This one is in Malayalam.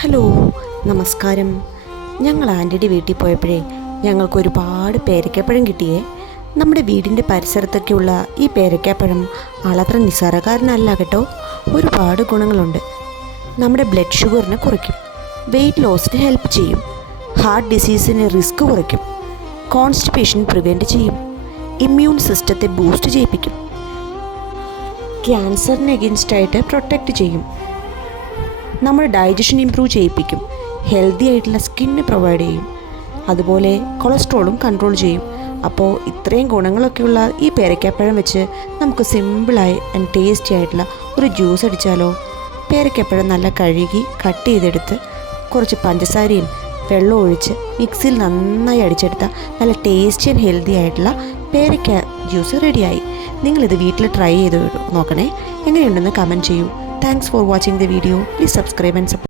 ഹലോ, നമസ്കാരം. ഞങ്ങൾ ആൻറ്റിയുടെ വീട്ടിൽ പോയപ്പോഴേ ഞങ്ങൾക്ക് ഒരുപാട് പേരയ്ക്കാപ്പഴം കിട്ടിയേ. നമ്മുടെ വീടിൻ്റെ പരിസരത്തൊക്കെയുള്ള ഈ പേരയ്ക്കാപ്പഴം അളത്ര നിസ്സാരക്കാരനല്ല കേട്ടോ. ഒരുപാട് ഗുണങ്ങളുണ്ട്. നമ്മുടെ ബ്ലഡ് ഷുഗറിനെ കുറയ്ക്കും, വെയിറ്റ് ലോസിന് ഹെൽപ്പ് ചെയ്യും, ഹാർട്ട് ഡിസീസിന് റിസ്ക് കുറയ്ക്കും, കോൺസ്റ്റിപ്പേഷൻ പ്രിവെൻറ്റ് ചെയ്യും, ഇമ്മ്യൂൺ സിസ്റ്റത്തെ ബൂസ്റ്റ് ചെയ്യിപ്പിക്കും, ക്യാൻസറിന് എഗെയിൻസ്റ്റായിട്ട് പ്രൊട്ടക്റ്റ് ചെയ്യും, നമ്മുടെ ഡൈജഷൻ ഇമ്പ്രൂവ് ചെയ്യിപ്പിക്കും, ഹെൽത്തി ആയിട്ടുള്ള സ്കിന്ന് പ്രൊവൈഡ് ചെയ്യും, അതുപോലെ കൊളസ്ട്രോളും കൺട്രോൾ ചെയ്യും. അപ്പോൾ ഇത്രയും ഗുണങ്ങളൊക്കെയുള്ള ഈ പേരയ്ക്കാപ്പഴം വെച്ച് നമുക്ക് സിമ്പിളായി ആൻഡ് ടേസ്റ്റി ആയിട്ടുള്ള ഒരു ജ്യൂസ് അടിച്ചാലോ? പേരയ്ക്കാപ്പഴം നല്ല കഴുകി കട്ട് ചെയ്തെടുത്ത് കുറച്ച് പഞ്ചസാരയും വെള്ളം ഒഴിച്ച് മിക്സിയിൽ നന്നായി അടിച്ചെടുത്താൽ നല്ല ടേസ്റ്റി ആൻഡ് ഹെൽത്തി ആയിട്ടുള്ള പേരയ്ക്ക ജ്യൂസ് റെഡിയായി. നിങ്ങളിത് വീട്ടിൽ ട്രൈ ചെയ്ത് നോക്കണേ. എങ്ങനെയുണ്ടെന്ന് കമൻറ്റ് ചെയ്യൂ. Thanks for watching the video. Please subscribe and support.